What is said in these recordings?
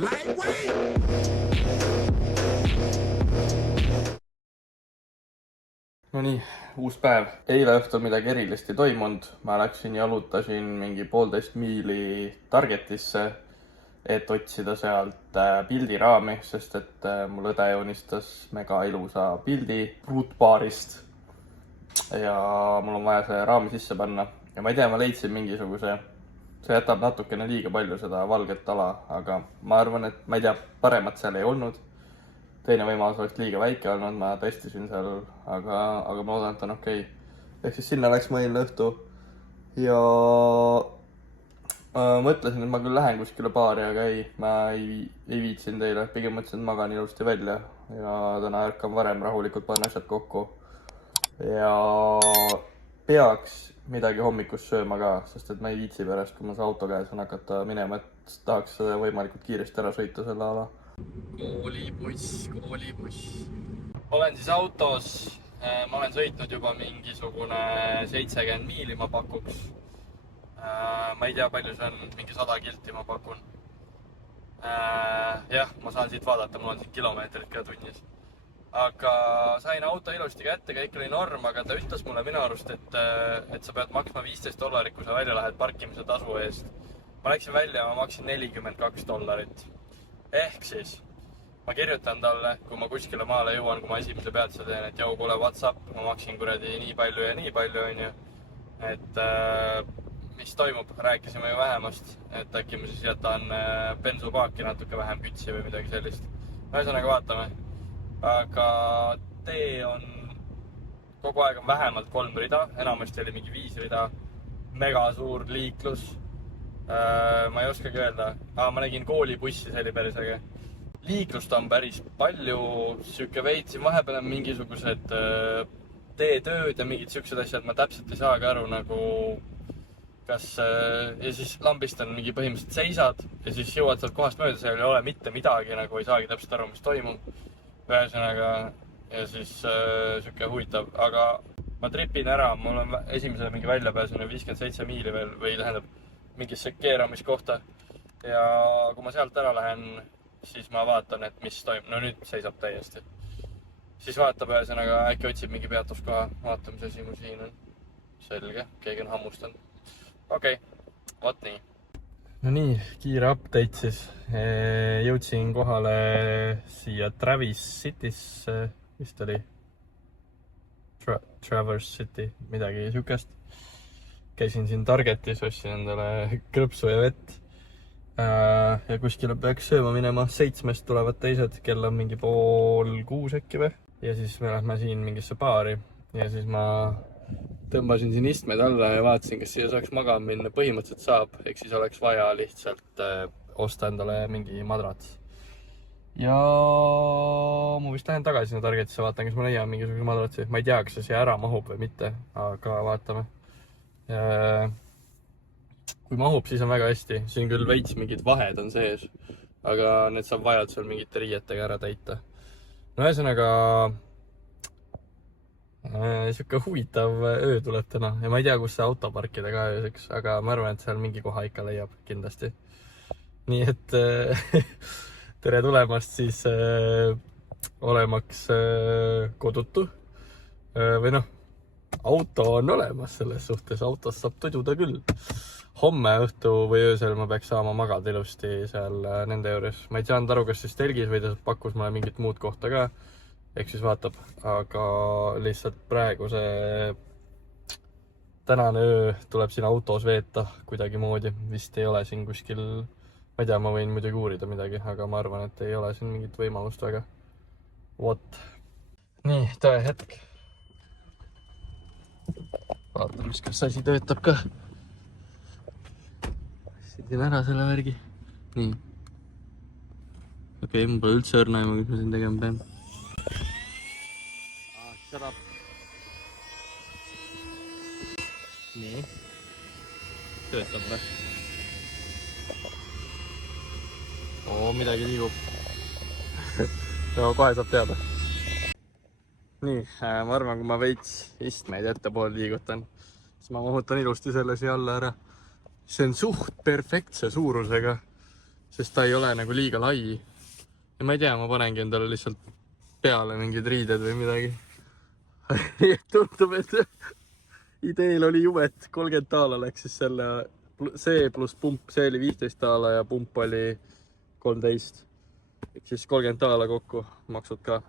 No nii, uus päev. Eile õhtul midagi erilist ei toimunud. Ma läksin jalutasin mingi 1,5 miili Targetisse, et otsida sealt pildiraami, sest et mul õde joonistas mega ilusa pildi ruutbaarist. Ja mul on vaja see raami sisse panna. Ja ma ei tea, ma leidsin mingisuguse, see jätab natukene liiga palju seda valget ala, aga ma arvan, et ma ei tea, paremat seal ei olnud. Teine võimalus oleks liiga väike olnud, ma testisin seal, aga ma loodan, et on okei. Ehk siis sinna läks ma eilne õhtu ja mõtlesin, et ma küll lähen kuskile baari, aga ma ei viitsin teile. Pigem mõtlesin, et magan ilusti välja ja täna ärkan varem rahulikult, panen asjad kokku. Ja peaks midagi hommikust sööma ka, sest et ma ei viitsi pärast, kui mul see auto käes on hakata minema, et tahaks võimalikult kiiresti ära sõita selle ala. Koolibuss. Olen siis autos, ma olen sõitnud juba mingisugune 70 miili, ma pakuks. Ma ei tea, palju see on, mingi 100 kilti ma pakun. Jah, ma saan siit vaadata, mul on siit kilomeetrit ka tunnis. Aga sain auto ilusti kätte, kõik oli norm, aga ta ütles mulle minu arust, et sa pead maksma $15, kui sa välja lähed parkimise tasu eest. Ma läksin välja ja ma maksin $42. Ehk siis ma kirjutan talle, kui ma kuskile maale jõuan, kui ma esimese peatuse teen, et jau, kuule WhatsApp, ma maksin kuradi nii palju ja nii palju, on ju. Et mis toimub, rääkisime ju vähemast, et äkki ma siis jätan bensupaaki natuke vähem kütsi või midagi sellist. Ühesõnaga vaatame. Aga tee on kogu aeg on vähemalt 3 rida, enamasti oli mingi 5 rida, mega suur liiklus. Ma ei oskagi öelda, ma nägin koolibussi, see oli päris äge. Liiklust on päris palju, siuke veitsi, vahepeal on mingisugused teetööd ja mingid siuksed asjad, ma täpselt ei saagi aru nagu kas, ja siis lambist on mingi põhimõtteliselt seisad ja siis jõuad sealt kohast mööda, seal ei ole mitte midagi, nagu ei saagi täpselt aru, mis toimub. Ühesõnaga, ja siis siuke huvitav, aga ma tripin ära, mul on esimesele mingi väljapääsune 57 miili veel või tähendab mingisse keeramiskohta ja kui ma sealt ära lähen, siis ma vaatan, et mis toimub. No nüüd seisab täiesti. Siis vaatab ühesõnaga, äkki otsib mingi peatuskoha, vaatame, mis asi mul siin on. Selge, keegi on hammustanud. Okei, vot nii. No nii, kiire update siis. Jõudsin kohale siia Traverse City'sse, vist oli Traverse City, midagi siukest. Käisin siin Targetis, ostsin endale krõpsu ja vett. Ja kuskile peaks sööma minema, 7 tulevad teised, kell on mingi 5:30 äkki või. Ja siis me lähme siin mingisse baari ja siis ma tõmbasin siin istmed alla ja vaatasin, kas siia saaks magama minna. Põhimõtteliselt saab, ehk siis oleks vaja lihtsalt osta endale mingi madrats. Ja ma vist lähen tagasi sinna Targetisse, vaatan, kas ma leian mingisuguse madratsi. Ma ei tea, kas see siia ära mahub või mitte, aga vaatame. Kui mahub, siis on väga hästi. Siin küll veits mingid vahed on sees, aga need saab vajadusel mingite riietega ära täita. No ühesõnaga, siuke huvitav öö tuleb täna ja ma ei tea, kus see auto parkida ka ööseks, aga ma arvan, et seal mingi koha ikka leiab kindlasti. Nii et tere tulemast siis olemaks kodutu või noh, auto on olemas selles suhtes, autos saab tududa küll. Homme õhtu või öösel ma peaks saama magada ilusti seal nende juures. Ma ei saanud aru, kas siis telgis või ta pakkus mulle mingit muud kohta ka. Ehk siis vaatab, aga lihtsalt praegu see tänane öö tuleb siin autos veeta kuidagi moodi. Vist ei ole siin kuskil, ma ei tea, ma võin muidugi uurida midagi, aga ma arvan, et ei ole siin mingit võimalust väga. Vot. Nii, tõe hetk. Vaatame, kas asi töötab ka. Sidin ära selle värgi. Nii. Okei, mul pole üldse õrnaima, kus ma siin tegema pean. Shut up. Nii. Töötab või? Midagi liigub. No, kohe saab teada. Nii, ma arvan, kui ma veits istmeid ettepool liigutan, siis ma mahutan ilusti selle siia alla ära. See on suht perfektse suurusega. sest ta ei ole nagu liiga lai. Ja ma ei tea, ma panengi endale lihtsalt peale mingid riided või midagi. Tundub, et ideel oli jube, et 30 taala läks siis selle, see pluss pump, see oli 15 taala ja pump oli 13. Ehk siis 30 taala kokku maksud ka.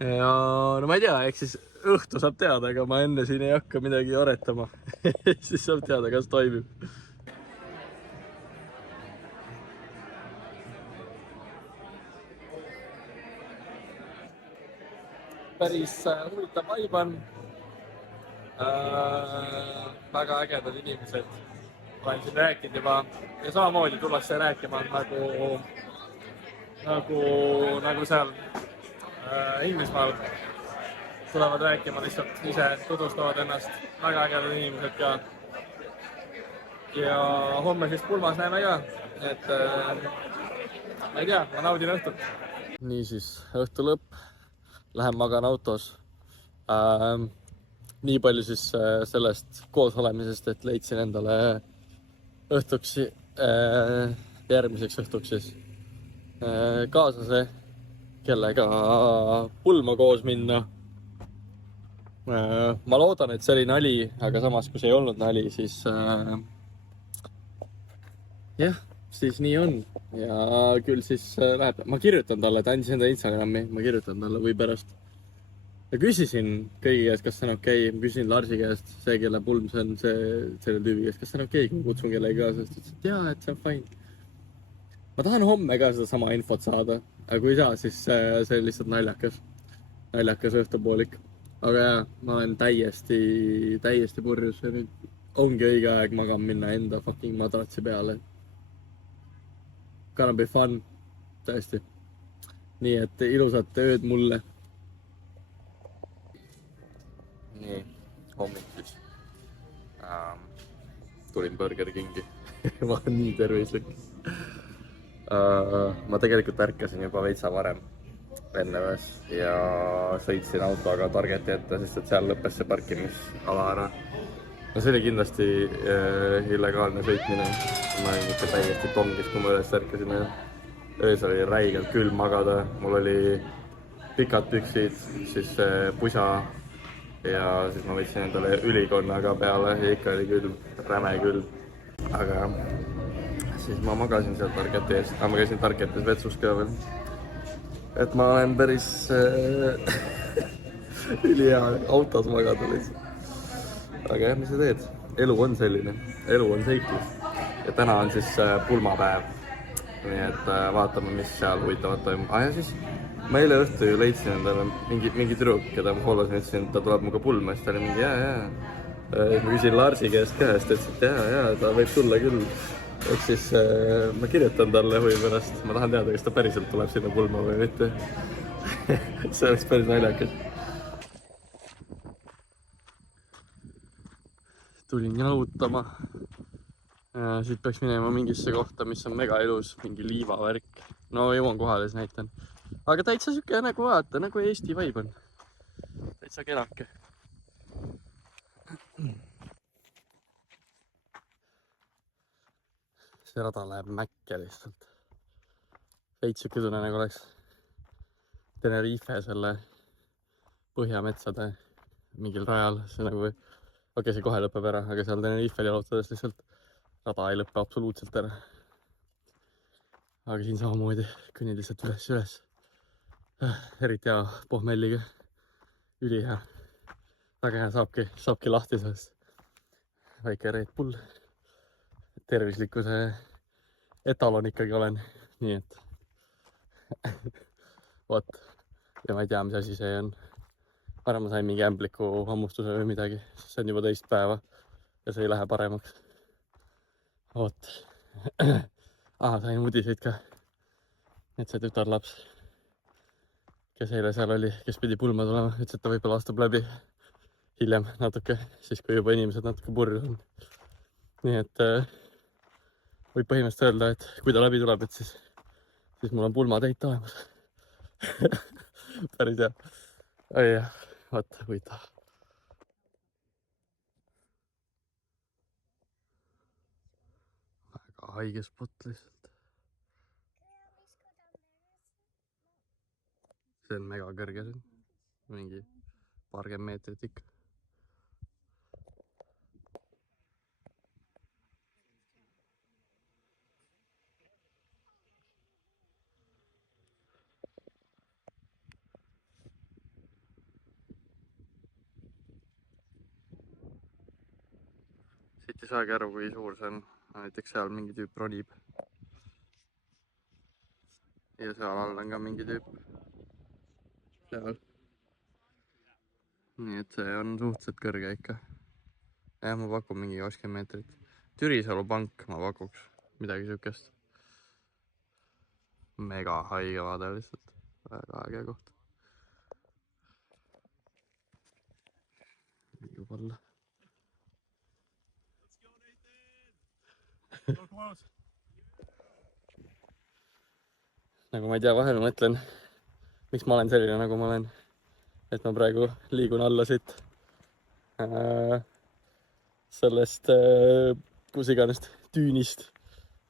Ja no ma ei tea, ehk siis õhtu saab teada, aga ma enne siin ei hakka midagi aretama. Siis saab teada, kas toimib. Päris huvitav vibe on. Väga ägedad inimesed. Olen siin rääkinud juba ja samamoodi tullakse rääkima nagu seal Inglismaal. Tulevad rääkima lihtsalt ise, tutvustavad ennast. Väga ägedad inimesed ka. Ja homme siis pulmas näeme ka. Et ma ei tea, ma naudin õhtut. Niisiis, õhtu lõpp. Lähen magan autos. Nii palju siis sellest koos olemisest, et leidsin endale õhtuks, järgmiseks õhtuks siis kaaslase, kellega pulma koos minna. Ma loodan, et see oli nali, aga samas, kui see ei olnud nali, siis jah, siis nii on. Ja küll siis läheb, ma kirjutan talle, ta andis enda Instagrami, ma kirjutan talle või pärast. Ja küsisin kõigi käest, kas see on okei. Ma küsisin Larsi käest, see, kelle pulm see on, selle tüübi käest, kas see on okei, kui ma kutsun kellegi kaasa. Sest ütles, et jaa, et see on fine. Ma tahan homme ka seda sama infot saada, aga kui ei saa, siis see on lihtsalt naljakas õhtupoolik. Aga jaa, ma olen täiesti purjus ja nüüd ongi õige aeg magama minna enda fucking madratsi peale. Gonna be fun, tõesti. Nii et ilusat ööd mulle. Nii, hommik siis. Tulin Burger Kingi. Ma olen nii tervislik. Ma tegelikult ärkasin juba veitsa varem enne öös ja sõitsin autoga Targeti ette, sest et seal lõppes see parkimisala ära. No see oli kindlasti illegaalne sõitmine. Ma olin ikka täiesti tongis, kui ma üles ärkasin. Öös oli räigelt külm magada. Mul oli pikad püksid, siis pusa ja siis ma võtsin endale ülikonna ka peale ja ikka oli külm, räme külm. Aga siis ma magasin seal Targeti ees. Ma käisin Targetis vetsus ka veel. Et ma olen päris ülihea autos magada lihtsalt. Aga jah, mis sa teed? Elu on selline. Elu on seiklus. Ja täna on siis pulmapäev. Nii et vaatame, mis seal huvitavat toimub. Ja siis ma eile õhtu ju leidsin endale mingi tüdruk, keda ma follosin, ütlesin, et ta tuleb muga pulma. Siis ta oli mingi jaa. Ma küsin Larsi käest ka, siis ta ütles, et jaa, ta võib tulla küll. Et siis ma kirjutan talle huvi pärast. Ma tahan teada, kas ta päriselt tuleb sinna pulma või mitte. See oleks päris naljakas. Tulin jalutama. Siit peaks minema mingisse kohta, mis on mega ilus, mingi liivavärk. No jõuan kohale, siis näitan. Aga täitsa süke nagu vaata, nagu Eesti vibe on. Täitsa kenake. See rada läheb mäkke lihtsalt. Veits süke tunne nagu oleks Tenerife selle põhjametsade mingil rajal. See nagu see kohe lõpeb ära, aga seal Tenerifel jalutades lihtsalt rada ei lõppe absoluutselt ära. Aga siin samamoodi kõnnid lihtsalt üles. Eriti hea pohmelliga. Ülihea. Väga hea saabki lahti sellest. Väike Red Bull. Tervislikkuse etalon ikkagi olen. Nii et vot. Ja ma ei tea, mis asi see on. Ma sain mingi ämbliku hammustuse või midagi. See on juba teist päeva ja see ei lähe paremaks. Vot. Sain uudiseid ka. Et see tütarlaps, kes eile seal oli, kes pidi pulma tulema, ütles, et ta võib-olla astub läbi hiljem natuke, siis kui juba inimesed natuke purjus on. Nii et võib põhimõtteliselt öelda, et kui ta läbi tuleb, et siis mul on pulmateit olemas. Päris hea. Oi jah, vaat huvitav. Väga haige spot lihtsalt. see on mega kõrge siin. Mingi paarkümmend meetrit ikka. Siit ei saagi aru, kui suur see on. Näiteks seal mingi tüüp ronib. Ja seal all on ka mingi tüüp. Seal. Nii et see on suhteliselt kõrge ikka. Jah, ma pakun mingi 20 meetrit. Türisalu pank ma pakuks. Midagi sükest. Mega haige vaade lihtsalt. Väga äge koht. Liigub alla. Nagu ma ei tea, vahel mõtlen, miks ma olen selline, nagu ma olen. Et ma praegu liigun alla siit sellest kus iganest tüünist.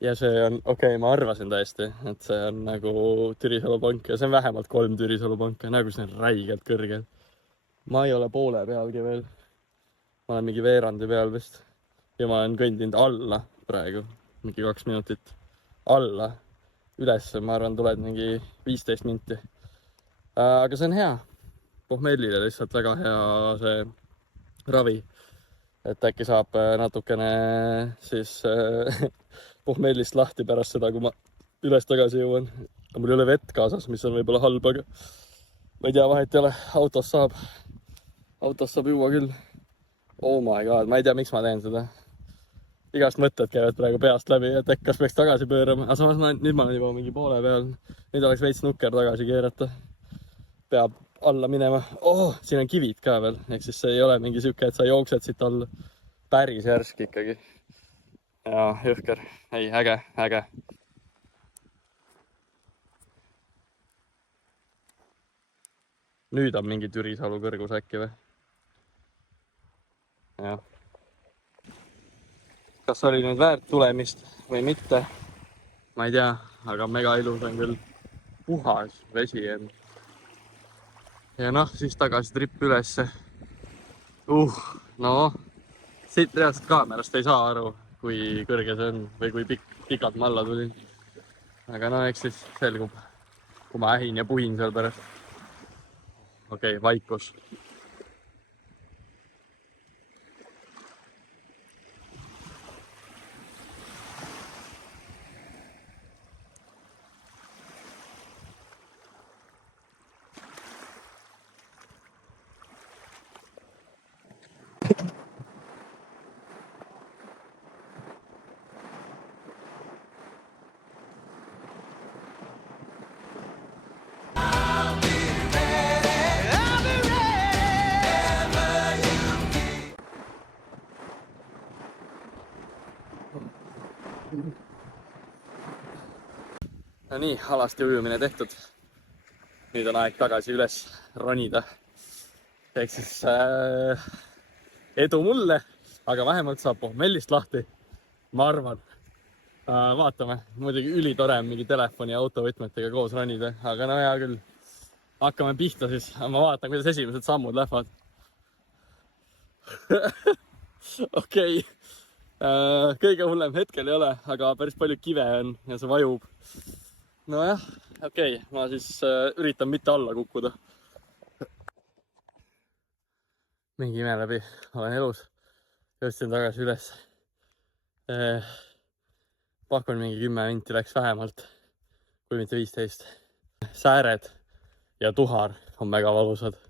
Ja see on, okei, ma arvasin täiesti, et see on nagu Türisalu pank ja see on vähemalt 3 Türisalu panka, nagu see on räigelt kõrgel. Ma ei ole poole pealgi veel. Ma olen mingi veerandi peal vist. Ja ma olen kõndinud alla praegu, mingi 2 minutit alla. Üles, ma arvan, tuled mingi 15 minti. Aga see on hea. Pohmellile lihtsalt väga hea see ravi. Et äkki saab natukene siis pohmellist lahti pärast seda, kui ma üles tagasi jõuan. Mul ei ole vett kaasas, mis on võib-olla halb, aga ma ei tea, vahet ei ole. Autos saab juua küll. Oh my god, ma ei tea, miks ma teen seda. Igast mõtted käivad praegu peast läbi, et äkki kas peaks tagasi pöörama. Aga samas nüüd ma olen juba mingi poole peal. Nüüd oleks veits nukker tagasi keerata. Peab alla minema. Oh, siin on kivid ka veel. Ehk siis see ei ole mingi süke, et sa jooksed siit alla. Päris järsk ikkagi. Ja jõhker. Ei, äge. Nüüd on mingi Türisalu kõrgus äkki või? Jah. Kas oli nüüd väärt tulemist või mitte? Ma ei tea, aga mega ilus on küll puhas vesi. Ja noh, siis tagasi tripp ülesse. No, siit reaalselt kaamerast ei saa aru, kui kõrge see on või kui pikalt ma alla tulin. Aga no, eks siis selgub, kui ma ähin ja puhin seal pärast. Okei, vaikus. No nii, alasti ujumine tehtud. Nüüd on aeg tagasi üles ronida. Ehk siis edu mulle, aga vähemalt saab pohmellist lahti. Ma arvan. Vaatame. Muidugi ülitore mingi telefoni ja autovõtmetega koos ronida. Aga no hea küll. Hakkame pihta siis. Ma vaatan, kuidas esimesed sammud lähevad. Okei. Kõige hullem hetkel ei ole, aga päris palju kive on ja see vajub. Nojah, okei, ma siis üritan mitte alla kukkuda. Mingi ime läbi, olen elus. Jõudsin tagasi üles. Pakun mingi 10 minti läks vähemalt, kui mitte 15. Sääred ja tuhar on mega valusad.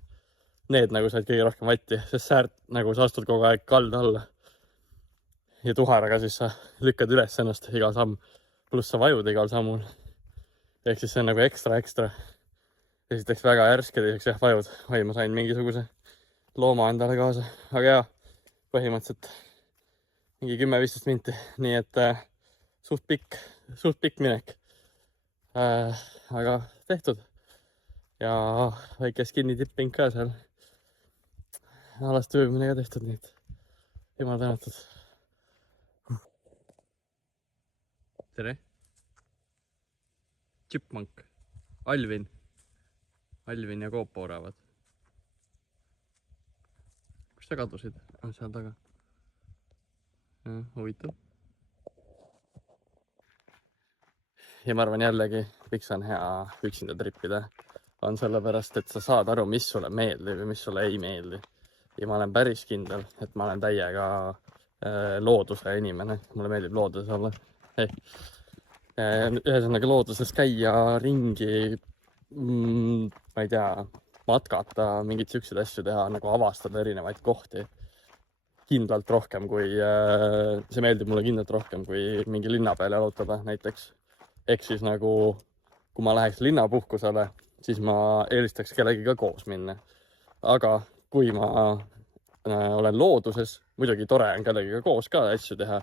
Need nagu said kõige rohkem vatti, sest säärt nagu sa astud kogu aeg kalda alla. Ja tuharaga siis sa lükkad üles ennast iga samm, pluss sa vajud igal sammul. Ehk siis see on nagu ekstra. Esiteks väga järske, teiseks jah, vajud. Oi, ma sain mingisuguse looma endale kaasa. Aga jah, põhimõtteliselt mingi 10-15 minti. Nii et suht pikk minek. Aga tehtud. Ja väike skinny dipping ka seal. Alasti ujumine ka tehtud, nii et jumal tänatud. Tere! Chipmunk, Alvin. Alvin ja Koopo oravad. Kus sa kadusid? Seal taga. Huvitav. Ja ma arvan jällegi, miks on hea üksinda trippida, on sellepärast, et sa saad aru, mis sulle meeldib ja mis sulle ei meeldi. Ja ma olen päris kindel, et ma olen täiega looduse inimene. Mulle meeldib looduses olla. Ühesõnaga looduses käia ringi, ma ei tea, matkata, mingid siuksed asju teha, nagu avastada erinevaid kohti. Kindlalt rohkem kui, see meeldib mulle kindlalt rohkem kui mingi linna peal jalutada näiteks. Ehk siis nagu, kui ma läheks linnapuhkusele, siis ma eelistaks kellegiga koos minna. Aga kui ma olen looduses, muidugi tore on kellegiga koos ka asju teha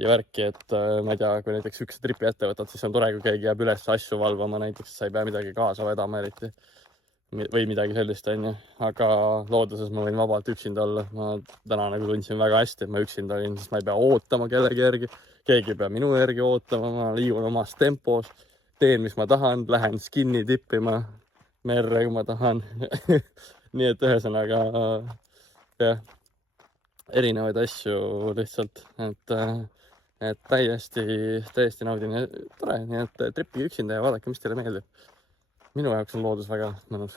ja värki, et ma ei tea, kui näiteks üks tripi ette võtad, siis on tore, kui keegi jääb üles asju valvama, näiteks sa ei pea midagi kaasa vedama eriti või midagi sellist, on ju. Aga looduses ma võin vabalt üksinda olla. Ma täna nagu tundsin väga hästi, et ma üksinda olin, siis ma ei pea ootama kellegi järgi. Keegi ei pea minu järgi ootama, ma liigun omas tempos, teen, mis ma tahan, lähen skinni tippima merre, kui ma tahan. Nii et ühesõnaga, jah, erinevaid asju lihtsalt, et täiesti naudin ja tore, nii et trippige üksinda ja vaadake, mis teile meeldib. Minu jaoks on loodus väga mõnus.